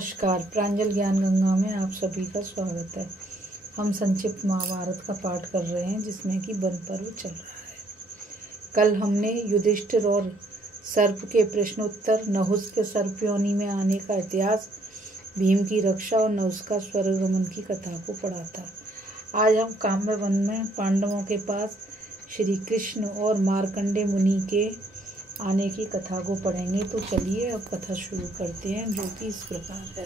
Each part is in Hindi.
नमस्कार, प्रांजल ज्ञान गंगा में आप सभी का स्वागत है। हम संक्षिप्त महाभारत का पाठ कर रहे हैं जिसमें कि वन पर्व चल रहा है। कल हमने युधिष्ठिर और सर्प के प्रश्नोत्तर, नहुस के सर्प योनि में आने का इतिहास, भीम की रक्षा और नहुस का स्वर्गगमन की कथा को पढ़ा था। आज हम काम्य वन में पांडवों के पास श्री कृष्ण और मार्कंडेय मुनि के आने की कथा को पढ़ेंगे। तो चलिए अब कथा शुरू करते हैं, जो कि इस प्रकार है।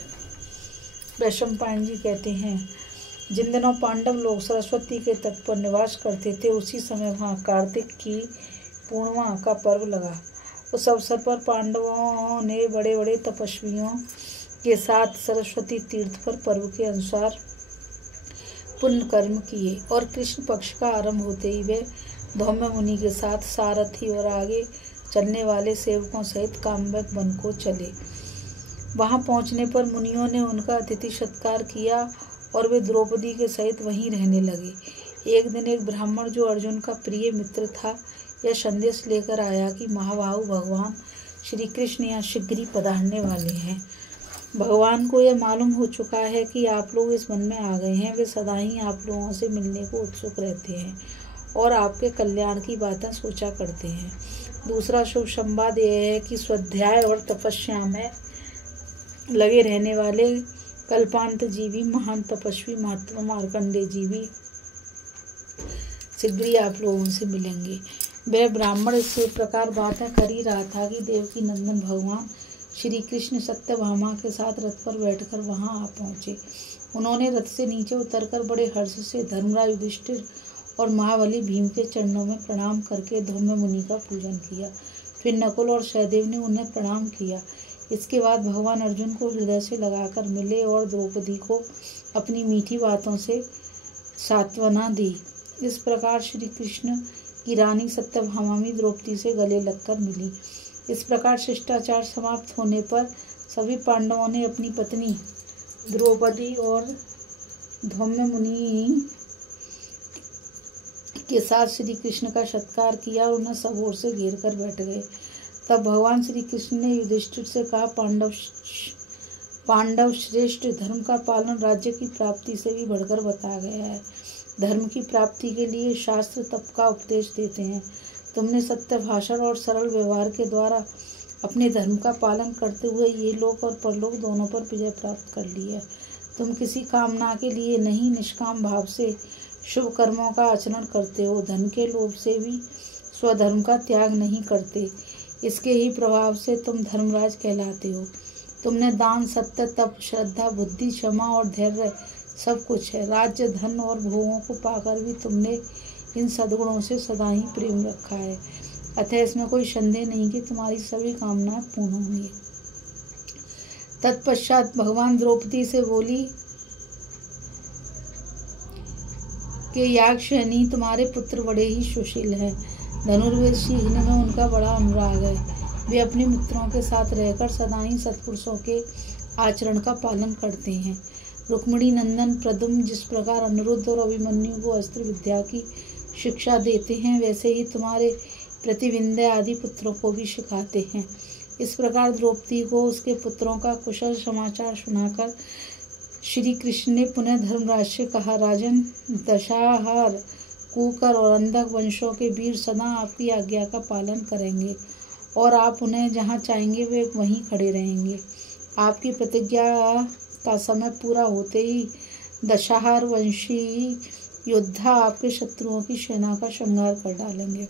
वैशंपायन जी कहते हैं, जिन दिनों पांडव लोग सरस्वती के तट पर निवास करते थे, उसी समय वहाँ कार्तिक की पूर्णिमा का पर्व लगा। उस अवसर पर पांडवों ने बड़े बड़े तपस्वियों के साथ सरस्वती तीर्थ पर पर्व के अनुसार पुण्य कर्म किए और कृष्ण पक्ष का आरंभ होते ही वे धौम्य मुनि के साथ सारथी और आगे चलने वाले सेवकों सहित काम्यक वन को चले। वहां पहुंचने पर मुनियों ने उनका अतिथि सत्कार किया और वे द्रौपदी के सहित वहीं रहने लगे। एक दिन एक ब्राह्मण, जो अर्जुन का प्रिय मित्र था, यह संदेश लेकर आया कि महाबाहु भगवान श्री कृष्ण यहाँ शीघ्र ही पधारने वाले हैं। भगवान को यह मालूम हो चुका है कि आप लोग इस वन में आ गए हैं। वे सदा ही आप लोगों से मिलने को उत्सुक रहते हैं और आपके कल्याण की बातें सोचा करते हैं। दूसरा शुभ संवाद यह है कि स्वाध्याय और तपस्या में लगे रहने वाले कल्पांत जीवी महान तपस्वी महात्मा मार्कंडेय जी भी शीघ्र ही आप लोगों से मिलेंगे। वह ब्राह्मण इस प्रकार बातें कर ही रहा था कि देवकी नंदन भगवान श्री कृष्ण सत्यभामा के साथ रथ पर बैठकर वहां आ पहुंचे। उन्होंने रथ से नीचे उतरकर बड़े हर्ष से धर्मराज युधिष्ठिर और महाबली भीम के चरणों में प्रणाम करके धौम्य मुनि का पूजन किया। फिर नकुल और सहदेव ने उन्हें प्रणाम किया। इसके बाद भगवान अर्जुन को हृदय से लगाकर मिले और द्रौपदी को अपनी मीठी बातों से सांत्वना दी। इस प्रकार श्री कृष्ण की रानी सत्यभामा भी द्रौपदी से गले लगकर मिली। इस प्रकार शिष्टाचार समाप्त होने पर सभी पांडवों ने अपनी पत्नी द्रौपदी और धौम्य मुनि के साथ श्री कृष्ण का सत्कार किया और उन्हें सब ओर से घेर कर बैठ गए। तब भगवान श्री कृष्ण ने युधिष्ठिर से कहा, पांडव श्रेष्ठ, धर्म का पालन राज्य की प्राप्ति से भी बढ़कर बताया गया है। धर्म की प्राप्ति के लिए शास्त्र तप का उपदेश देते हैं। तुमने सत्य भाषण और सरल व्यवहार के द्वारा अपने धर्म का पालन करते हुए ये लोक और परलोक दोनों पर विजय प्राप्त कर ली है। तुम किसी कामना के लिए नहीं, निष्काम भाव से शुभ कर्मों का आचरण करते हो। धन के लोभ से भी स्वधर्म का त्याग नहीं करते। इसके ही प्रभाव से तुम धर्मराज कहलाते हो। तुमने दान, सत्य, तप, श्रद्धा, बुद्धि, क्षमा और धैर्य सब कुछ है। राज्य, धन और भोगों को पाकर भी तुमने इन सद्गुणों से सदा ही प्रेम रखा है। अतः इसमें कोई संदेह नहीं कि तुम्हारी सभी कामनाएं पूर्ण होंगी। तत्पश्चात भगवान द्रौपदी से बोली कि याक्षयनी, तुम्हारे पुत्र बड़े ही सुशील हैं। धनुर्वेद सीखने में उनका बड़ा अनुराग है। वे अपने मित्रों के साथ रहकर सदा ही सत्पुरुषों के आचरण का पालन करते हैं। रुक्मिणी नंदन प्रद्युम्न जिस प्रकार अनिरुद्ध और अभिमन्यु को अस्त्र विद्या की शिक्षा देते हैं, वैसे ही तुम्हारे प्रतिविंध्य आदि पुत्रों को भी सिखाते हैं। इस प्रकार द्रौपदी को उसके पुत्रों का कुशल समाचार सुनाकर श्री कृष्ण ने पुनः धर्मराज से कहा, राजन, दशाहार, कुकर और अंधक वंशों के वीर सदा आपकी आज्ञा का पालन करेंगे और आप उन्हें जहाँ चाहेंगे वे वहीं खड़े रहेंगे। आपकी प्रतिज्ञा का समय पूरा होते ही दशाहार वंशी योद्धा आपके शत्रुओं की सेना का संहार कर डालेंगे।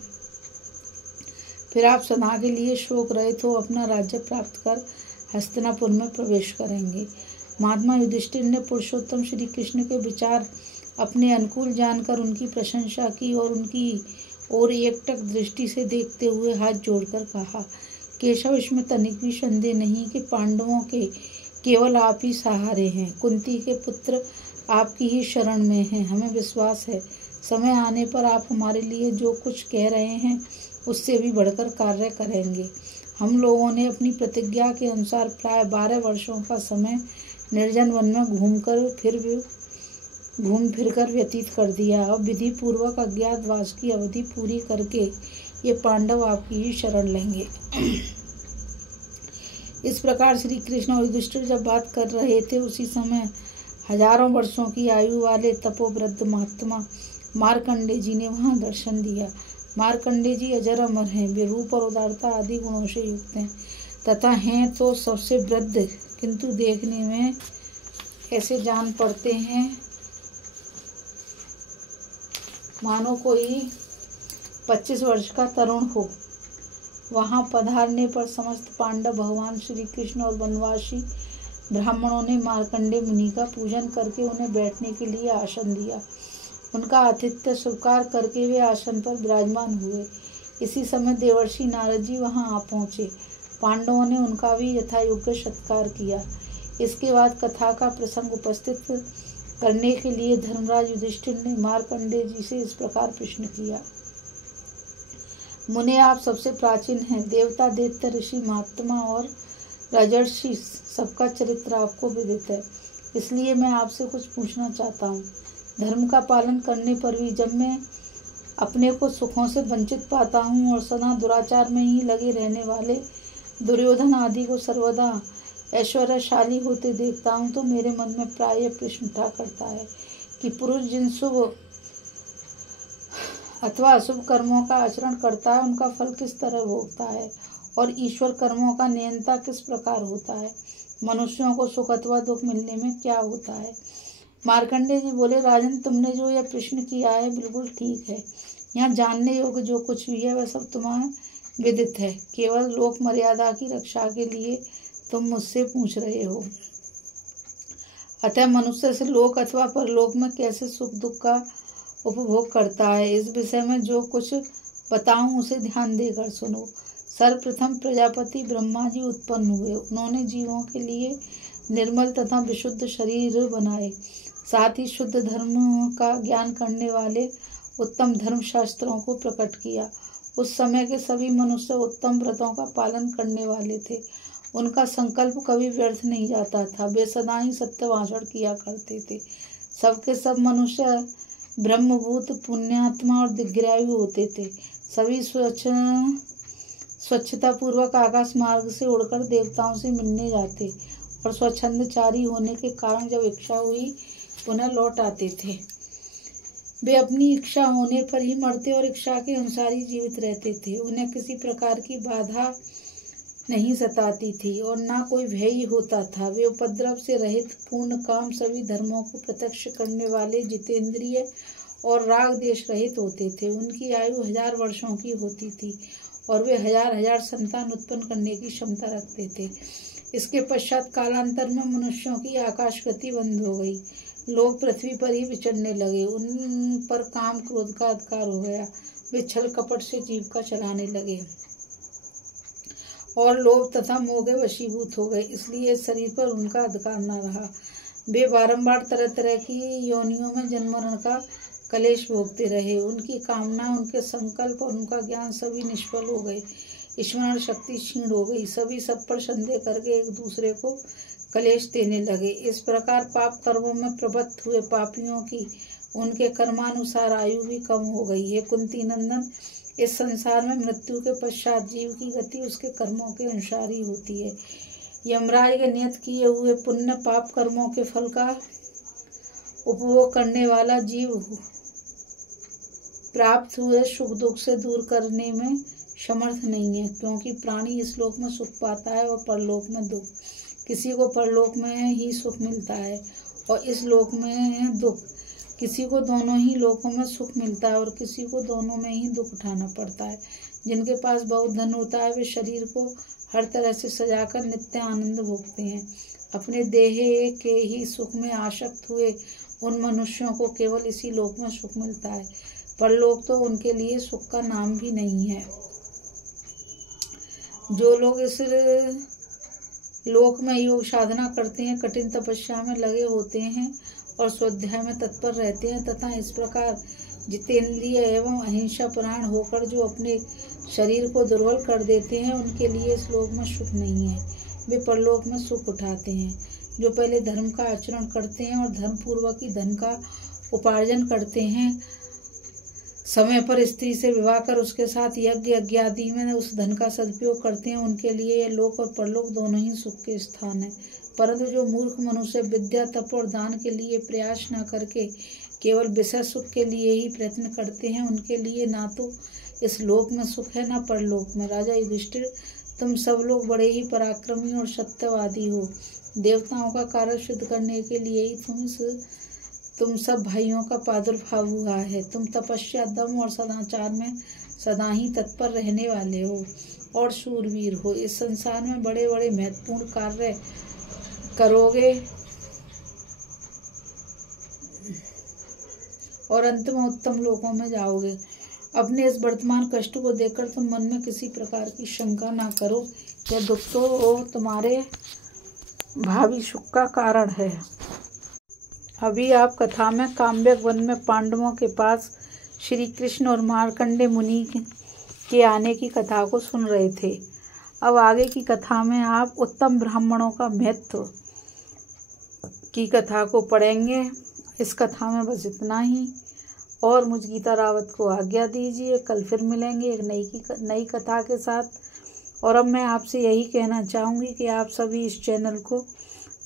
फिर आप सदा के लिए शोक रहित हो अपना राज्य प्राप्त कर हस्तिनापुर में प्रवेश करेंगे। महात्मा युधिष्ठिर ने पुरुषोत्तम श्री कृष्ण के विचार अपने अनुकूल जानकर उनकी प्रशंसा की और उनकी ओर एकटक दृष्टि से देखते हुए हाथ जोड़कर कहा, केशव, इसमें तनिक भी संदेह नहीं कि पांडवों के केवल आप ही सहारे हैं। कुंती के पुत्र आपकी ही शरण में हैं। हमें विश्वास है समय आने पर आप हमारे लिए जो कुछ कह रहे हैं उससे भी बढ़कर कार्य करेंगे। हम लोगों ने अपनी प्रतिज्ञा के अनुसार प्राय 12 वर्षों का समय निर्जन वन में घूम फिर कर व्यतीत कर दिया। अब विधि पूर्वक अज्ञातवास की अवधि पूरी करके ये पांडव आपकी ही शरण लेंगे। इस प्रकार श्री कृष्ण और युधिष्ठिर जब बात कर रहे थे, उसी समय हजारों वर्षों की आयु वाले तपोवृद्ध महात्मा मार्कंडे जी ने वहां दर्शन दिया। मार्कंडे जी अजर अमर हैं, वे रूप और उदारता आदि गुणों से युक्त हैं तथा हैं तो सबसे वृद्ध, किंतु देखने में ऐसे जान पड़ते हैं मानो कोई 25 वर्ष का तरुण हो। वहां पधारने पर समस्त पांडव, भगवान श्री कृष्ण और वनवासी ब्राह्मणों ने मार्कंडे मुनि का पूजन करके उन्हें बैठने के लिए आसन दिया। उनका आतिथ्य स्वीकार करके वे आसन पर विराजमान हुए। इसी समय देवर्षि नारद जी वहां आ पहुंचे। पांडवों ने उनका भी यथायोग्य सत्कार किया। इसके बाद कथा का प्रसंग उपस्थित करने के लिए धर्मराज युधिष्ठिर ने मार्कंडे जी से इस प्रकार प्रश्न किया। मुने, आप सबसे प्राचीन हैं। देवता, दैत्य, ऋषि, महात्मा और राजर्षि सबका चरित्र आपको विदित है, इसलिए मैं आपसे कुछ पूछना चाहता हूँ। धर्म का पालन करने पर भी जब मैं अपने को सुखों से वंचित पाता हूँ और सदा दुराचार में ही लगे रहने वाले दुर्योधन आदि को सर्वदा ऐश्वर्यशाली होते देखता हूँ, तो मेरे मन में प्राय प्रश्न उठा करता है कि पुरुष जिन शुभ अथवा अशुभ कर्मों का आचरण करता है, उनका फल किस तरह भोगता है और ईश्वर कर्मों का नियंता किस प्रकार होता है। मनुष्यों को सुख अथवा दुख मिलने में क्या होता है। मार्कंडे जी बोले, राजन, तुमने जो यह प्रश्न किया है बिल्कुल ठीक है। यहाँ जानने योग्य जो कुछ भी है वह सब तुम्हें विदित है। केवल लोक मर्यादा की रक्षा के लिए तुम मुझसे पूछ रहे हो। अतः मनुष्य से लोक अथवा परलोक में कैसे सुख दुख का उपभोग करता है, इस विषय में जो कुछ बताऊं उसे ध्यान देकर सुनो। सर्वप्रथम प्रजापति ब्रह्मा जी उत्पन्न हुए। उन्होंने जीवों के लिए निर्मल तथा विशुद्ध शरीर बनाए, साथ ही शुद्ध धर्म का ज्ञान करने वाले उत्तम धर्मशास्त्रों को प्रकट किया। उस समय के सभी मनुष्य उत्तम व्रतों का पालन करने वाले थे। उनका संकल्प कभी व्यर्थ नहीं जाता था। वे सदा ही सत्य भाषण किया करते थे। सबके सब मनुष्य ब्रह्मभूत, पुण्यात्मा और दिग्ग्रायु होते थे। सभी स्वच्छता पूर्वक आकाश मार्ग से उड़कर देवताओं से मिलने जाते और स्वच्छंदचारी होने के कारण जब इच्छा हुई पुनः लौट आते थे। वे अपनी इच्छा होने पर ही मरते और इच्छा के अनुसार ही जीवित रहते थे। उन्हें किसी प्रकार की बाधा नहीं सताती थी और ना कोई भय ही होता था। वे उपद्रव से रहित, पूर्ण काम, सभी धर्मों को प्रत्यक्ष करने वाले, जितेंद्रिय और राग देश रहित होते थे। उनकी आयु 1000 वर्षों की होती थी और वे 1000 संतान उत्पन्न करने की क्षमता रखते थे। इसके पश्चात कालांतर में मनुष्यों की आकाश गति बंद हो गई। लोग पृथ्वी पर ही विचरने लगे। उन पर काम क्रोध का अधिकार हो गया। वे छल कपट से जीविका चलाने लगे और लोभ तथा मोह के वशीभूत हो गए, इसलिए इस शरीर पर उनका अधिकार न रहा। वे बारंबार तरह तरह की योनियों में जन्म मरण का कलेश भोगते रहे। उनकी कामना, उनके संकल्प और उनका ज्ञान सभी निष्फल हो गए। स्मरण शक्ति क्षीण हो गई। सभी सब पर संदेह करके एक दूसरे को कलेश देने लगे। इस प्रकार पाप कर्मों में प्रवृत्त हुए पापियों की उनके कर्मानुसार आयु भी कम हो गई है। कुंती नंदन, इस संसार में मृत्यु के पश्चात जीव की गति उसके कर्मों के अनुसार ही होती है। यमराज के नियत किए हुए पुण्य पाप कर्मों के फल का उपभोग करने वाला जीव प्राप्त हुए सुख दुख से दूर करने में समर्थ नहीं है, क्योंकि प्राणी इस लोक में सुख पाता है और परलोक में दुख। किसी को परलोक में ही सुख मिलता है और इस लोक में दुख। किसी को दोनों ही लोकों में सुख मिलता है और किसी को दोनों में ही दुख उठाना पड़ता है। जिनके पास बहुत धन होता है वे शरीर को हर तरह से सजाकर नित्य आनंद भोगते हैं। अपने देह के ही सुख में आसक्त हुए उन मनुष्यों को केवल इसी लोक में सुख मिलता है। परलोक तो उनके लिए सुख का नाम भी नहीं है। जो लोग इस लोक में योग साधना करते हैं, कठिन तपस्या में लगे होते हैं और स्वाध्याय में तत्पर रहते हैं तथा इस प्रकार जितेंद्रिय एवं अहिंसा परायण होकर जो अपने शरीर को दुर्बल कर देते हैं, उनके लिए इस लोक में सुख नहीं है। वे परलोक में सुख उठाते हैं। जो पहले धर्म का आचरण करते हैं और धर्म पूर्वक ही धन का उपार्जन करते हैं, समय पर स्त्री से विवाह कर उसके साथ यज्ञ आदि में उस धन का सदुपयोग करते हैं, उनके लिए यह लोक और परलोक दोनों ही सुख के स्थान है। परंतु जो मूर्ख मनुष्य विद्या, तप और दान के लिए प्रयास न करके केवल विषय सुख के लिए ही प्रयत्न करते हैं, उनके लिए ना तो इस लोक में सुख है न परलोक में। राजा युधिष्ठिर, तुम सब लोग बड़े ही पराक्रमी और सत्यवादी हो। देवताओं का कार्य सिद्ध करने के लिए ही तुम सब भाइयों का प्रादुर्भाव हुआ है। तुम तपस्या, दम और सदाचार में सदा ही तत्पर रहने वाले हो और शूरवीर हो। इस संसार में बड़े बड़े महत्वपूर्ण कार्य करोगे और अंत में उत्तम लोकों में जाओगे। अपने इस वर्तमान कष्ट को देखकर तुम मन में किसी प्रकार की शंका ना करो। यह दुख तो तुम्हारे भावी सुख का कारण है। अभी आप कथा में काम्यक वन में पांडवों के पास श्री कृष्ण और मार्कंडे मुनि के आने की कथा को सुन रहे थे। अब आगे की कथा में आप उत्तम ब्राह्मणों का महत्व की कथा को पढ़ेंगे। इस कथा में बस इतना ही और मुझ गीता रावत को आज्ञा दीजिए। कल फिर मिलेंगे एक नई कथा के साथ। और अब मैं आपसे यही कहना चाहूँगी कि आप सभी इस चैनल को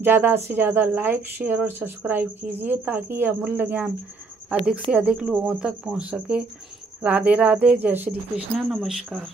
ज़्यादा से ज़्यादा लाइक, शेयर और सब्सक्राइब कीजिए ताकि यह अमूल्य ज्ञान अधिक से अधिक लोगों तक पहुंच सके। राधे राधे, जय श्री कृष्ण, नमस्कार।